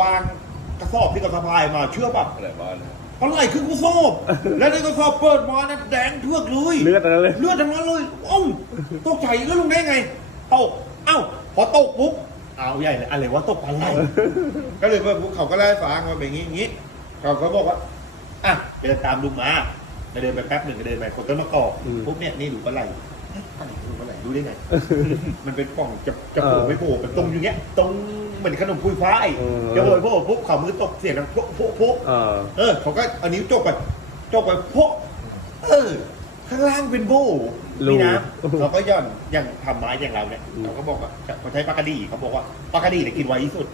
วางกระสอบที่กระสะพายมาเชื่อป่ะอะไรบ้างนะปลาไหลครึ่งกระสอบ แล้วในกระสอบเปิดมานะแดงเทือกเลยเลือดอะไรเลย เลือดทั้งนั้นเลยเอ้าตกใจแล้วลงได้ไงตกเอ้าพอตกปุ๊บเอาใหญ่เลยอะไรวะตกปลาไหลก็เลยว่าเขาก็เล่าให้ฟังว่าเป็นอย่างนี้อย่างนี้เขาเขาบอกว่าอะเดินตามลุงมาเดินไปแป๊บหนึ่งก็เดินไปคนก็มากอกอืม ปุ๊บเนี่ยนี่ดูปลาไหลเอ๊ะปลาไหลดูปลาไหลดูได้ไง มันเป็นป่องจะจะเอโผล่อไม่โผล่เป็นตรงอย่างเงี้ยตรง เหมือนขนมปุยฟ้ายเออจะโผล่โผล่ปุ๊บเขามือตกเสียงดังโผล่โผล่โผล่เออ เออเขาก็เอานิ้วจกไปจกไปโผล่เออ ข้างล่างเป็นโบรูมีน้ำเราก็ย่อนอย่างทำไม้อย่างเราเนี่ยอืมเราก็บอกว่าเขาใช้ปลากระดีเขาบอกว่าปลากระดีเนี่ยกินไวที่สุด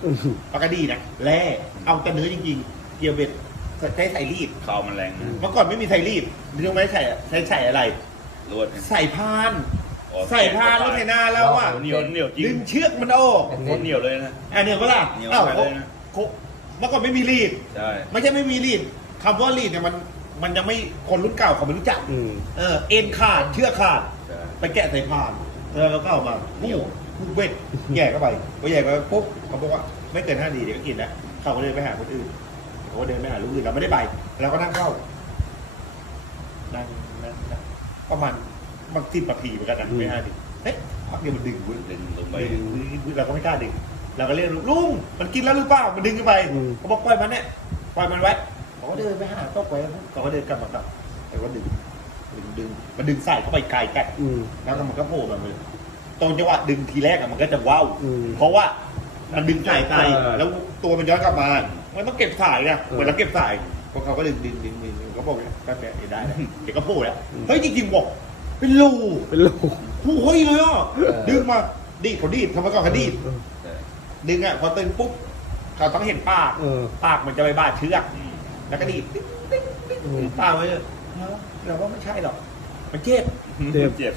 ปลากระดีนะแร่เอาแต่เนื้อจริงๆ เกี๊ยวเบ็ดใช้ใส่รีดข้าวมันแรงนะเมื่อก่อนไม่มีไทรีดรู้ไหมใส่ใช้ใส่อะไร รวดนะใส่พานอ๋อ ใส่พานรถไถนาแล้วอะเหนียวเหนียวจริดึงงเชือกมันออกโคตรเหนียวเลยนะอันเนี้ยเปะล่าเหนียวอ้าวไปเลยนะ โคเมื่อก่อนไม่มีรีด ใช่ไม่ใช่ไม่มีรีดคำว่ารีดเนี่ยมันมันยังไม่คนรุ่นเก่าเขาไม่รู้จักอืม เออเอ็นขาดเชือกขาด ใช่ ไปแกะใส่พานเออแล้วก็เอามาเหนียวเวทแย่เข้าไปพอแย่เข้าไปปุ๊บเขาบอกว่าไม่เกินห้านาทีเดี๋ยวก็กินแล้วเขาก็เดินไปหาคนอื่นเขาก็เดินไปหาลูกอื่นเราไม่ได้ไปเราก็นั่งเข้านั่งนั่งนั่งประมาณ บางสิบนาทีเหมือนกันนะไม่ห้านาทีเฮ้ยพักเดียวมันดึงเว้ยดึงลงไปดึงเราก็ไม่กล้าดึงเราก็เรียกลุงลุงมันกินแล้วหรือเปล่ามันดึงขึ้นไปอืมเขาบอกปล่อยมันเนี่ยปล่อยมันไว้เขาก็เดินไปหาตกไว้เขาก็เดินกลับมากลับแล้วก็ดึงดึงดึงมันดึงใส่เข้าไปไกลกันอืมแล้วก็มันก็โผล่มาเลยตรงจังหวะดึงทีแรกอะมันก็จะว้าวอืมเพราะว่ามันดึงสายไปเออแล้วตัวมันย้อนกลับมา มันต้องเก็บสายนะเออเหมือนเราเก็บสายพวกเขาก็ดึงดึงดึงดึงดึงเขาบอกเนี่ยแป๊บเดียวได้แล้วเดี๋ยวก็โผล่แล้วอืมเฮ้ยจริงๆบอก เป็นรูเป็นลูก ผู้เฮ้ยเลยอะเออดึงมาดีดเขาดีดทำไมก่อนเขาดีดใช่ดึงอะพอตึงปุ๊บเขาต้องเห็นปากเออ ปากมันจะไปบาดเชือกอืมแล้วก็ดีดติ๊งติ๊งติ๊งอืมปากไว้เลยเอ้าเราว่าไม่ใช่หรอกมันเจ็บเจ็บ เจ็บ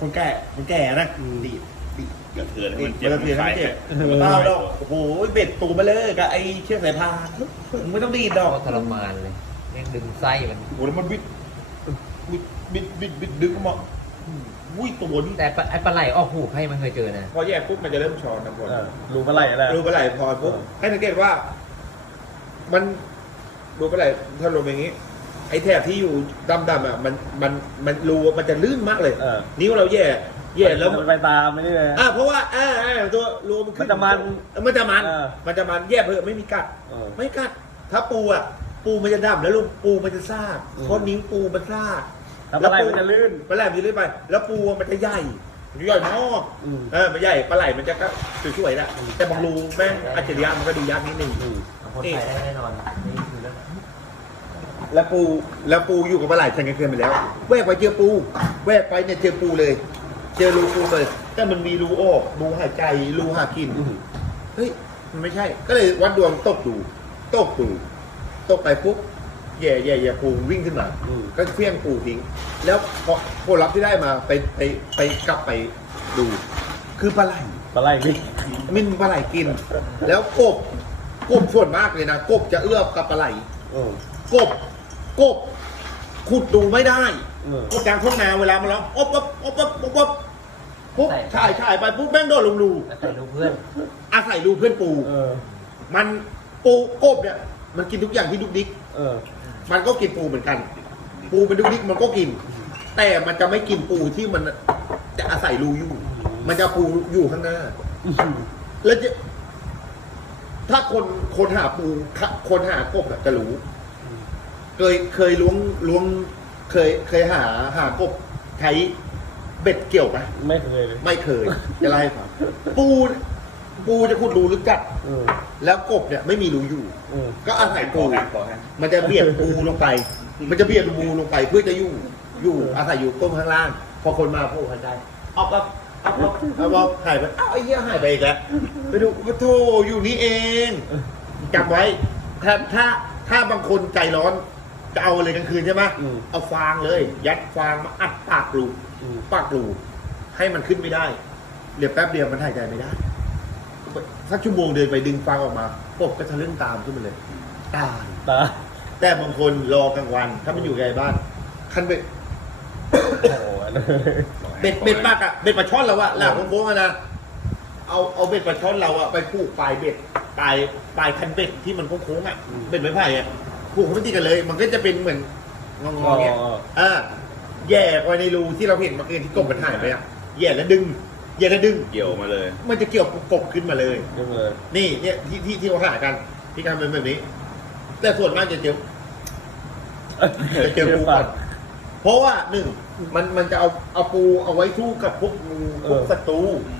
คนแก่คนแก่นะอืม ดีดดีด กระเทือนให้ดีมัดนเจ็บเวลาเสียมันให้คลายมันเจ็บเออเปล่าดอกโอ้โหเบ็ดตูมาเลยกับไอ้เชือกสายพานมึงไม่ต้องดีดดอกก็ทรมานเลยแม่งดึงไส้มันโอ้โหแล้วมันบิดบิด บิดบิดบิดดึงออกมาอุ้ยตัวนี้แต่ปลาไอ้ปลาไหลออกหูให้มันเคยเจอนะ พอแยกปุ๊บมันจะเริ่มช้อนนะพอเออรู้เมื่อไหร่อะไรรูปลาไหลพอปุ๊บให้สังเกตว่า มันรูปลาไหลถ้าลงอย่างนี้ ไอ้แถบที่อยู่ดำๆอะมันมันมันรูมันจะลื่นมากเลยเออนิ้วเราแย่แย่แล้วมันไปตามไม่ได้เลยอ่าเพราะว่าอ่าอ่าตัวรูมันขึ้มันจะมันมันจะมันเออมันจะมันแย่เพื่อไม่มีกัดเออไม่กัดถ้าปูอะปูมันจะดำแล้วลูกปูมันจะซากอืมเพราะนิ้วปูมันซาก แล้วปลาไหลมันจะลื่นปลาไหลมันจะลื่นไป แล้วปูมันจะใหญ่มันใหญ่มากอืมเออมันใหญ่ปลาไหลมันจะก็สวยๆแหละอืมแต่บางรูแม่งอัจฉริยะมันก็ดูยากนิดนึงอืมคนไทยได้แน่นอนนี่คือเรื่องแล้วปูแล้วปูอยู่กับปลาไหลฉันกันเกินไปแล้วแวกไปเจอปู แวกไปเนี่ยเจอปูเลย เจอรูปูเลยแต่มันมีรูออกรูหายใจรูหากินอืมเฮ้ยมันไม่ใช่ ก็เลยวัดดวงตกดูตกดูตกไปปุ๊บ แย่แย่แย่ปูวิ่งขึ้นมาอืม ก็เฟี้ยงปูทิ้ง แล้วพอผลลัพธ์ที่ได้มาไปไปไปกลับไปดู คือปลาไหล ปลาไหลนี่มันปลาไหลกิน แล้วกบกบส่วนมากเลยนะกบจะเอื้อกับปลาไหลเออ กบกบขุดดูไม่ได้เออ กบกลางทุ่งนาเวลามันร้องอบอบอบอบอบอบปุ๊บถ่ายถ่ายไปปุ๊บแม่งโดดลงรูแต่ดูเพื่อนอาศัยรูเพื่อนปู เออ มันปูกบเนี่ย มันกินทุกอย่างที่ดุกดิกเออ มันก็กินปูเหมือนกัน ปูเป็นดุกดิกมันก็กิน แต่มันจะไม่กินปูที่มันจะอาศัยรูอยู่ มันจะปูอยู่ข้างหน้า แล้วจะ ถ้าคนคนหาปูคนหากบอะจะรู้ เคยเคยล้วงล้วง เคยเคยหาหากบใช้เบ็ดเกี่ยวไหมไม่เคยเลย ไม่เคย จะเล่าให้ฟังปู ปูจะขุดรูลึกจัดเออแล้วกบเนี่ยไม่มีรูอยู่ เออ ก็อาศัยขปูอกันขอกันมันจะเบียดปูลงไป มันจะเบียดปูลงไปเพื่อจะอยู่อยู่อาศัยอยู่ก้มข้างล่าง พอคนมาโผล่หันใจเอาปั๊บเอาปั๊บเอาปั๊บหายไปอ้าวไอ้เหี้ยหายไปอีกแล้วไปดูโอ้โธ่อยู่นี่เองจำไว้ถ้าถ้าถ้าบางคนใจร้อนจะเอาอะไรกลางคืนใช่ไหมอืมเอาฟางเลย ยัดฟางมาอัดปากรูอืม ปากรูให้มันขึ้นไม่ได้เดี๋ยวแป๊บเดียวมันหายใจไม่ได้ สักชั่วโมงเดินไปดึงฟางออกมากบก็ทะลึ่งตามขึ้นมาเลยตายตาแต่บางคนรอกลางวัน ถ้ามันอยู่ไกลบ้านคันเบ็ดโอ้โหเบ็ดเบ็ดปากอะเบ็ดปลาช่อนเราอะหลังโค้งๆอะนะเอาเอาเบ็ดปลาช่อนเราอะไปผูกปลายเบ็ดปลายปลายคันเบ็ดที่มันโค้งๆอะอืมเบ็ดไม้ไผ่อะผูกเขาไม่ติดกันเลย มันก็จะเป็นเหมือนงองๆเงี้ยอ๋ออ่าแย่ไว้ในรูที่เราเห็นเมื่อกี้ที่กบมันถ่ายไปอะแย่แล้วดึง แย่แล้วดึง เกี่ยวมาเลยมันจะเกี่ยวกับกบขึ้นมาเลยดึงเลยนี่เนี่ยที่ที่ที่เขาหากันที่การเป็นแบบนี้ แต่ส่วนมากจะเจอจะเจอปูก่อนเพราะว่าหนึ่งมันมันจะเอาเอาปูเอาไว้สู้กับพวกงูพวกศัตรู อืม